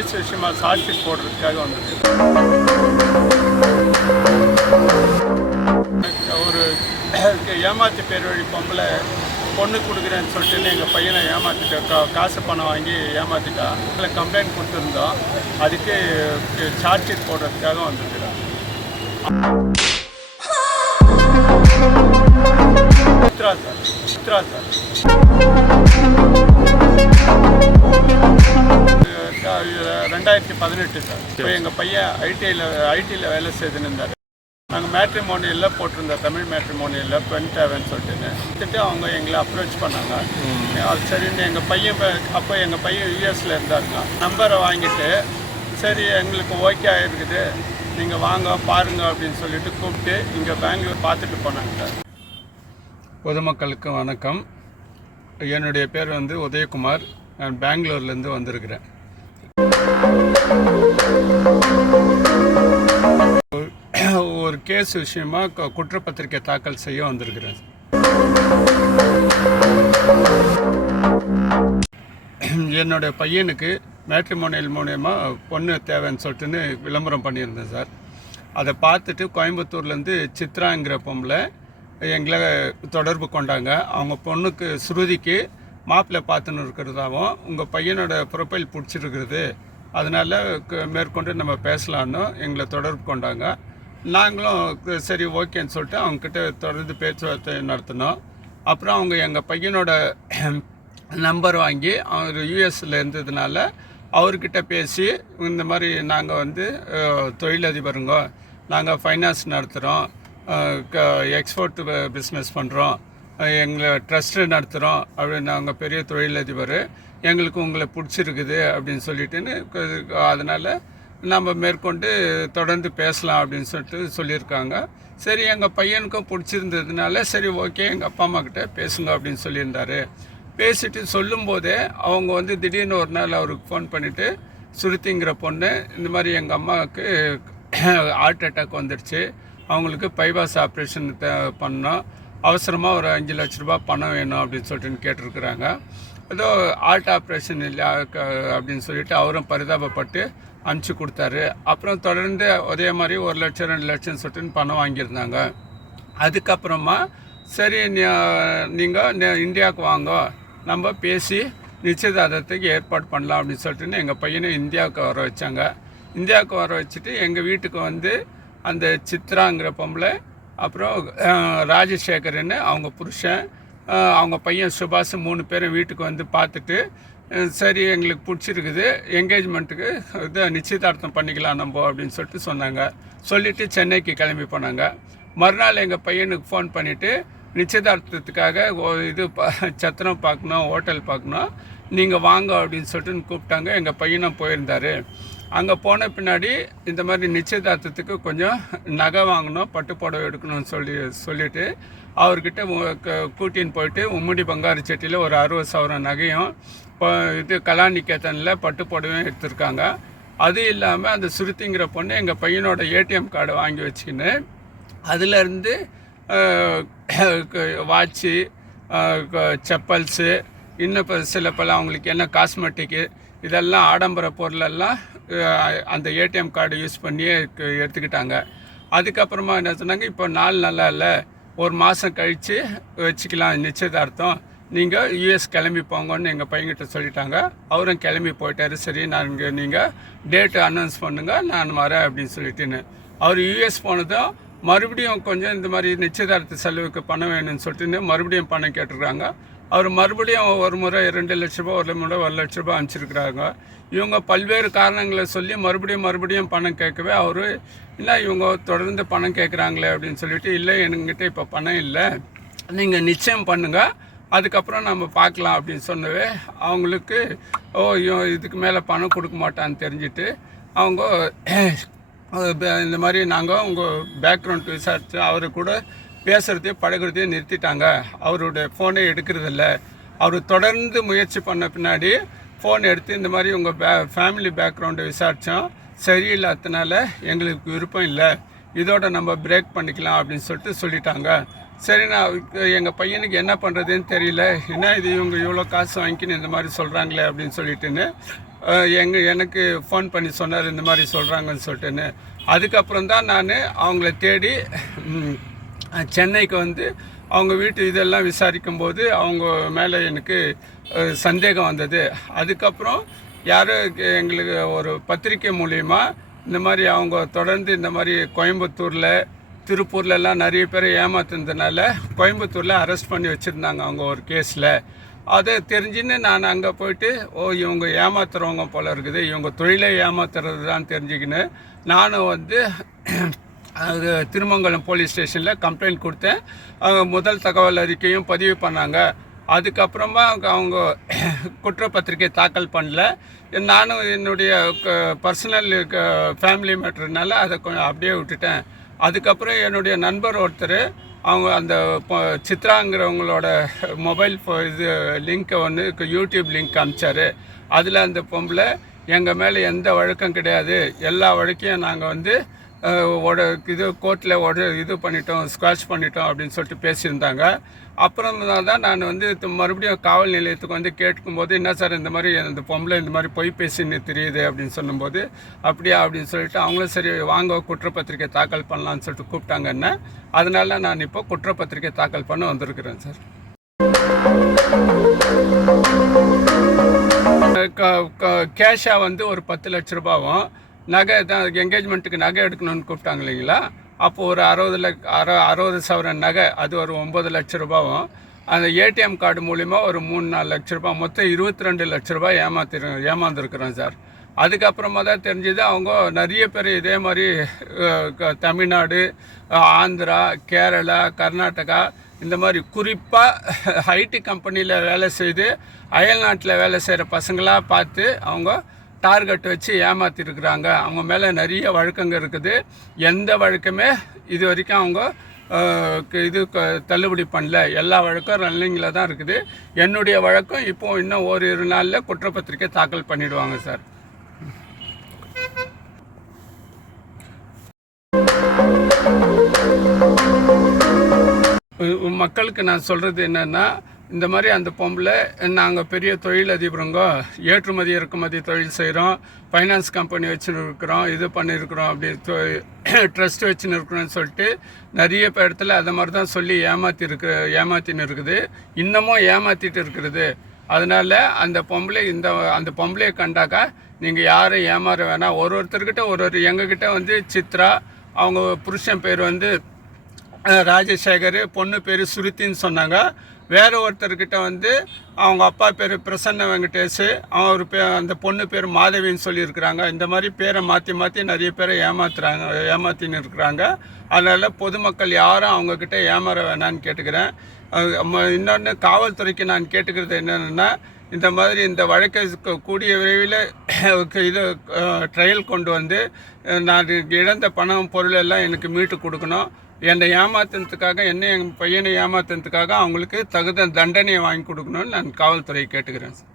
இங்கே விஷயமா சாட்சி போடுறதுக்காக வந்தது ஒரு ஏமாத்து பேர் வழி பொம்பளை பொண்ணு கொடுக்குறேன்னு சொல்லிட்டு எங்கள் பையனை ஏமாத்திட்டா கா காசு பணம் வாங்கி ஏமாத்திட்டா அதில் கம்ப்ளைண்ட் கொடுத்துருந்தோம் அதுக்கு சார்ஜ் ஷீட் போடுறதுக்காக வந்திருக்கிறோம் சித்ரா சார் சித்ரா சார். ரெண்டாயிரத்தி பதினெட்டு சார். இப்போ எங்கள் பையன் ஐடிஐயில் ஐடியில் வேலை செய்துன்னு இருந்தார் நாங்கள் மேட்ரிமோனியில் போட்டிருந்தோம் தமிழ் மேட்ரிமோனியில் பெண் தேவைன்னு சொல்லிட்டு வந்துட்டு அவங்க எங்களை அப்ரோச் பண்ணாங்க. அது சரின்னு எங்கள் பையன் அப்போ எங்கள் பையன் யூஎஸில் இருந்தாருங்க. நம்பரை வாங்கிட்டு சரி எங்களுக்கு ஓகே ஆகிருக்குது நீங்கள் வாங்க பாருங்க அப்படின்னு சொல்லிட்டு கூப்பிட்டு இங்கே பெங்களூர் பார்த்துட்டு போனாங்க சார். பொதுமக்களுக்கு வணக்கம். என்னுடைய பேர் வந்து உதயகுமார். நான் பெங்களூர்லேருந்து வந்திருக்கிறேன். ஒரு கேஸ் விஷயமா குற்றப்பத்திரிகை குற்றப்பத்திரிக்கை தாக்கல் செய்ய வந்திருக்கிறேன் என்னுடைய பையனுக்கு மேட்ரிமோனியல் மூலயமா பொண்ணு தேவைன்னு சொல்லிட்டுன்னு விளம்பரம் பண்ணியிருந்தேன் சார். அதை பார்த்துட்டு கோயம்புத்தூர்லேருந்து சித்ராங்கிற பொம்பளை எங்களை தொடர்பு கொண்டாங்க. அவங்க பொண்ணுக்கு ஸ்ருதிக்கு மாப்பிள்ளை பார்த்துன்னு இருக்கிறதாவும் உங்கள் பையனோட ப்ரொஃபைல் பிடிச்சிருக்கிறது. அதனால் மேற்கொண்டு நம்ம பேசலான்னு எங்களை தொடர்பு கொண்டாங்க. நாங்களும் சரி ஓகேன்னு சொல்லிட்டு அவங்கக்கிட்ட தொடர்ந்து பேச்சுவார்த்தை நடத்தினோம். அப்புறம் அவங்க எங்கள் பையனோட நம்பர் வாங்கி அவர் யூஎஸில் இருந்ததுனால அவர்கிட்ட பேசி இந்த மாதிரி நாங்கள் வந்து அஹ், தொழிலதிபருங்க. நாங்கள் ஃபைனான்ஸ் நடத்துகிறோம் எக்ஸ்போர்ட் பிஸ்னஸ் பண்ணுறோம் எங்களை ட்ரஸ்ட்டு நடத்துகிறோம் அப்படின்னு நாங்கள் பெரிய தொழிலதிபர் எங்களுக்கு உங்களை பிடிச்சிருக்குது அப்படின்னு சொல்லிட்டுன்னு அதனால் நம்ம மேற்கொண்டு தொடர்ந்து பேசலாம் அப்படின்னு சொல்லிட்டு சொல்லியிருக்காங்க. சரி எங்கள் பையனுக்கும் பிடிச்சிருந்ததுனால சரி ஓகே எங்கள் அப்பா அம்மாக்கிட்ட பேசுங்க அப்படின்னு சொல்லியிருந்தாரு. பேசிட்டு சொல்லும்போதே அவங்க வந்து திடீர்னு ஒரு நாள் அவருக்கு ஃபோன் பண்ணிவிட்டு சுருத்திங்கிற பொண்ணு இந்த மாதிரி எங்கள் அம்மாவுக்கு ஹார்ட் அட்டாக் வந்துடுச்சு அவங்களுக்கு பைபாஸ் ஆப்ரேஷன் பண்ணோம். அவசரமாக ஒரு அஞ்சு லட்ச ரூபா பணம் வேணும் அப்படின்னு சொல்லிட்டு கேட்டிருக்கிறாங்க. ஏதோ ஆல்ட் ஆப்ரேஷன் இல்லை க- அப்படின்னு சொல்லிட்டு அவரும் பரிதாபப்பட்டு அனுப்பிச்சி கொடுத்தாரு. அப்புறம் தொடர்ந்து அதே மாதிரி ஒரு லட்சம் ரெண்டு லட்சம் சொல்லிட்டு பணம் வாங்கியிருந்தாங்க. அதுக்கப்புறமா சரி நீங்கள் இந்தியாவுக்கு வாங்க. நம்ம பேசி நிச்சயதார்த்தத்துக்கு ஏற்பாடு பண்ணலாம் அப்படின்னு சொல்லிட்டு எங்கள் பையனை இந்தியாவுக்கு வர வச்சாங்க. இந்தியாவுக்கு வர வச்சுட்டு எங்கள் வீட்டுக்கு வந்து அந்த சித்ராங்கிற பொம்பளை அப்புறம் அஹ், ராஜசேகரன்னு அவங்க புருஷன் அவங்க பையன் சுபாஷ் மூணு பேரும் வீட்டுக்கு வந்து பார்த்துட்டு சரி எங்களுக்கு பிடிச்சிருக்குது என்கேஜ்மெண்ட்டுக்கு இது நிச்சயதார்த்தம் பண்ணிக்கலாம் நம்ம அப்படின்னு சொல்லிட்டு சொன்னாங்க. சொல்லிவிட்டு சென்னைக்கு கிளம்பி போனாங்க. மறுநாள் எங்கள் பையனுக்கு ஃபோன் பண்ணிவிட்டு நிச்சயதார்த்தத்துக்காக ஓ- இது சத்திரம் பார்க்கணும் ஹோட்டல் பார்க்கணும் நீங்கள் வாங்க அப்படின்னு சொல்லிட்டு கூப்பிட்டாங்க. எங்கள் பையனும் போயிருந்தார். அங்கே போன பின்னாடி இந்த மாதிரி நிச்சயதார்த்தத்துக்கு கொஞ்சம் நகை வாங்கணும் பட்டு புடவை எடுக்கணும்னு சொல்லி சொல்லிவிட்டு அவர்கிட்ட கூட்டின்னு போயிட்டு உம்முடி பங்காரு செட்டியில் ஒரு அறுபது சவரம் நகையும் இப்போ இது கலாநிகேத்தனில் பட்டு புடவையும் எடுத்திருக்காங்க. அது இல்லாமல் அந்த சுருத்திங்கிற பொண்ணு எங்கள் பையனோட ஏடிஎம் கார்டை வாங்கி வச்சுக்கின்னு அதுலேருந்து வாட்சு செப்பல்ஸு இன்னும் இப்போ சில பல அவங்களுக்கு என்ன காஸ்மெட்டிக்கு இதெல்லாம் ஆடம்பர பொருளெல்லாம் அந்த ஏடிஎம் கார்டு யூஸ் பண்ணியே எடுத்துக்கிட்டாங்க. அதுக்கப்புறமா என்ன சொன்னாங்க இப்போ நாள் நல்லா இல்லை. ஒரு மாதம் கழித்து வச்சுக்கலாம். நிச்சயதார்த்தம். நீங்கள் யூஎஸ் கிளம்பி போங்கன்னு எங்கள் பையன்கிட்ட சொல்லிட்டாங்க. அவரும் கிளம்பி போயிட்டாரு. சரி நான் இங்கே நீங்கள் டேட்டு அனௌன்ஸ் பண்ணுங்கள் நான் வரேன் அப்படின்னு சொல்லிட்டுன்னு. அவர் யூஎஸ் போனதும் மறுபடியும் கொஞ்சம் இந்த மாதிரி நிச்சயதார்த்த செலவுக்கு பணம் வேணும்னு சொல்லிட்டு மறுபடியும் பணம் கேட்டிருக்காங்க அவர் மறுபடியும் ஒரு முறை ரெண்டு லட்ச ரூபா ஒரு முறை ஒரு லட்ச ரூபா அனுப்பிச்சிருக்கிறாங்க. இவங்க பல்வேறு காரணங்களை சொல்லி மறுபடியும் மறுபடியும் பணம் கேட்கவே அவர் இல்லை இவங்க தொடர்ந்து பணம் கேட்குறாங்களே அப்படின்னு சொல்லிட்டு இல்லை என்கிட்ட இப்போ பணம் இல்லை. நீங்கள் நிச்சயம் பண்ணுங்கள் அதுக்கப்புறம் நம்ம பார்க்கலாம் அப்படின்னு சொன்னவே அவங்களுக்கு ஓ இவன் இதுக்கு மேலே பணம் கொடுக்க மாட்டான்னு தெரிஞ்சுட்டு அவங்க இந்த மாதிரி நாங்கள் உங்கள் பேக்ரவுண்ட் விசாரித்து அவரு கூட பேசுகிறதையும் பழகுறதையும் நிறுத்திட்டாங்க. அவருடைய ஃபோனே எடுக்கிறதில்ல. அவர் தொடர்ந்து முயற்சி பண்ண பின்னாடி ஃபோன் எடுத்து இந்த மாதிரி உங்கள் பே ஃபேமிலி பேக்ரவுண்டை விசாரித்தோம் சரியில்லாததுனால எங்களுக்கு விருப்பம் இல்லை. இதோட நம்ம பிரேக் பண்ணிக்கலாம் அப்படின்னு சொல்லிட்டு சொல்லிட்டாங்க. சரி நான் எங்கள் பையனுக்கு என்ன பண்ணுறதுன்னு தெரியல. என்ன இது இவங்க இவ்வளோ காசு வாங்கிக்கின்னு இந்த மாதிரி சொல்கிறாங்களே அப்படின்னு சொல்லிட்டுன்னு எங்கள் எனக்கு ஃபோன் பண்ணி சொன்னார் இந்த மாதிரி சொல்கிறாங்கன்னு சொல்லிட்டுன்னு. அதுக்கப்புறம் தான் நான் அவங்கள தேடி சென்னைக்கு வந்து அவங்க வீட்டு இதெல்லாம் விசாரிக்கும் போது அவங்க மேலே எனக்கு சந்தேகம் வந்தது. அதுக்கப்புறம் யாரும் எங்களுக்கு ஒரு பத்திரிக்கை மூலிமா இந்த மாதிரி அவங்க தொடர்ந்து இந்த மாதிரி கோயம்புத்தூரில் திருப்பூர்லலாம் நிறைய பேர் ஏமாத்துனதுனால கோயம்புத்தூரில் அரெஸ்ட் பண்ணி வச்சுருந்தாங்க அவங்க ஒரு கேஸில் அதை தெரிஞ்சுன்னு நான் அங்கே போயிட்டு ஓ இவங்க ஏமாத்துறவங்க போல இருக்குது. இவங்க தொழிலை ஏமாத்துறது தான் தெரிஞ்சுக்கின்னு. நானும் வந்து அது திருமங்கலம் போலீஸ் ஸ்டேஷனில் கம்ப்ளைண்ட் கொடுத்தேன். அவங்க முதல் தகவல் அறிக்கையும் பதிவு பண்ணாங்க. அதுக்கப்புறமா அவங்க குற்றப்பத்திரிக்கை தாக்கல் பண்ணல. நானும் என்னுடைய பர்சனல் ஃபேமிலி மேட்டர்னால அதை கொஞ்சம் அப்படியே விட்டுட்டேன். அதுக்கப்புறம் என்னுடைய நண்பர் ஒருத்தர் அவங்க அந்த சித்ராங்கிறவங்களோட மொபைல் இது லிங்க்கை வந்து யூடியூப் லிங்க் அனுப்பிச்சாரு அதில் அந்த பொம்பளை எங்கள் மேலே எந்த வழக்கம் கிடையாது. எல்லா வழக்கையும் நாங்கள் வந்து உட இது கோர்ட்டில் உட இது பண்ணிட்டோம் ஸ்குவாஷ் பண்ணிட்டோம் அப்படின்னு சொல்லிட்டு பேசியிருந்தாங்க. அப்புறம் தான் நான் வந்து மறுபடியும் காவல் நிலையத்துக்கு வந்து கேட்கும்போது என்ன சார் இந்த மாதிரி இந்த பொம்பளை இந்த மாதிரி பொய் பேசின்னு தெரியுது? அப்படின்னு சொல்லும்போது அப்படியா அப்படின்னு சொல்லிட்டு அவங்களும் சரி வாங்க குற்றப்பத்திரிக்கை தாக்கல் பண்ணலான்னு சொல்லிட்டு கூப்பிட்டாங்கன்னா அதனால நான் இப்போ குற்றப்பத்திரிக்கை தாக்கல் பண்ண வந்திருக்கிறேன் சார். கேஷாக வந்து ஒரு பத்து லட்ச ரூபாவும் நகை தான் என்கேஜ்மெண்ட்டுக்கு நகை எடுக்கணும்னு கூப்பிட்டாங்க இல்லைங்களா? அப்போ ஒரு அறுபது லக் அறு அறுபது சவரன் நகை அது ஒரு ஒம்பது லட்ச ரூபாவும் அந்த ஏடிஎம் கார்டு மூலிமா ஒரு மூணு நாலு லட்ச ரூபாய் மொத்தம் இருபத்தி ரெண்டு லட்ச ரூபாய் ஏமாத்தி ஏமாந்துருக்குறோம் சார். அதுக்கப்புறமா தான் தெரிஞ்சது அவங்க நிறைய பேர் இதே மாதிரி க- தமிழ்நாடு ஆந்திரா கேரளா கர்நாடகா இந்த மாதிரி குறிப்பாக ஐடி கம்பெனியில் வேலை செய்து அயல்நாட்டில் வேலை செய்கிற பசங்களாக பார்த்து அவங்க டார்கெட் வச்சு ஏமாத்திருக்கிறாங்க. அவங்க மேலே நிறைய வழக்கங்க இருக்குது. எந்த வழக்கமே இது வரைக்கும் அவங்க க- இது க- தள்ளுபடி பண்ணல. எல்லா வழக்கும் ரன்னிங்கில் தான் இருக்குது. என்னுடைய வழக்கம் இப்போ இன்னும் ஓரிரு நாளில் குற்றப்பத்திரிக்கை தாக்கல் பண்ணிவிடுவாங்க சார். மக்களுக்கு நான் சொல்கிறது என்னென்னா இந்த மாதிரி அந்த பொம்பளை நாங்கள் பெரிய தொழிலதிபருங்க ஏற்றுமதி இறக்குமதி தொழில் செய்கிறோம் ஃபைனான்ஸ் கம்பெனி வச்சுருக்கிறோம் இது பண்ணியிருக்கிறோம் அப்படி ட்ரஸ்ட் வச்சுன்னு இருக்கிறோம்னு சொல்லிட்டு நிறைய பேர் இடத்துல அதை மாதிரி தான் சொல்லி ஏமாத்தி இருக்கு ஏமாத்தின்னு இருக்குது இன்னமும் ஏமாற்றிட்டு இருக்கிறது அதனால அந்த பொம்பளை இந்த அந்த பொம்பளையை கண்டாக்கா நீங்கள் யாரும் ஏமாற வேணாம். ஒரு ஒருத்தர்கிட்ட ஒரு ஒரு எங்ககிட்ட வந்து சித்ரா அவங்க புருஷன் பேர் வந்து ராஜசேகர் பொண்ணு பேர் சுருத்தின்னு சொன்னாங்க. வேறு ஒருத்தர்கிட்ட வந்து அவங்க அப்பா பேர் பிரசன்ன வெங்கடேஷ் அவர் பே அந்த பொண்ணு பேர் மாதவின்னு சொல்லியிருக்கிறாங்க. இந்த மாதிரி பேரை மாற்றி மாற்றி நிறைய பேரை ஏமாத்துறாங்க ஏமாத்தின்னு இருக்கிறாங்க. அதனால் பொதுமக்கள் யாரும் அவங்கக்கிட்ட ஏமாற வேணான்னு கேட்டுக்கிறேன். இன்னொன்று காவல்துறைக்கு நான் கேட்டுக்கிறது என்னென்னா இந்த மாதிரி இந்த வழக்கை கூடிய விரைவில் இது ட்ரையல் கொண்டு வந்து நான் இழந்த பணம் பொருள் எல்லாம் எனக்கு மீட்டு கொடுக்கணும். என்னை ஏமாத்தினதுக்காக என்ன என் பையனை ஏமாத்தினதுக்காக அவங்களுக்கு தகுந்த தண்டனையை வாங்கி கொடுக்கணும்னு நான் காவல்துறையை கேட்டுக்கிறேன் சார்.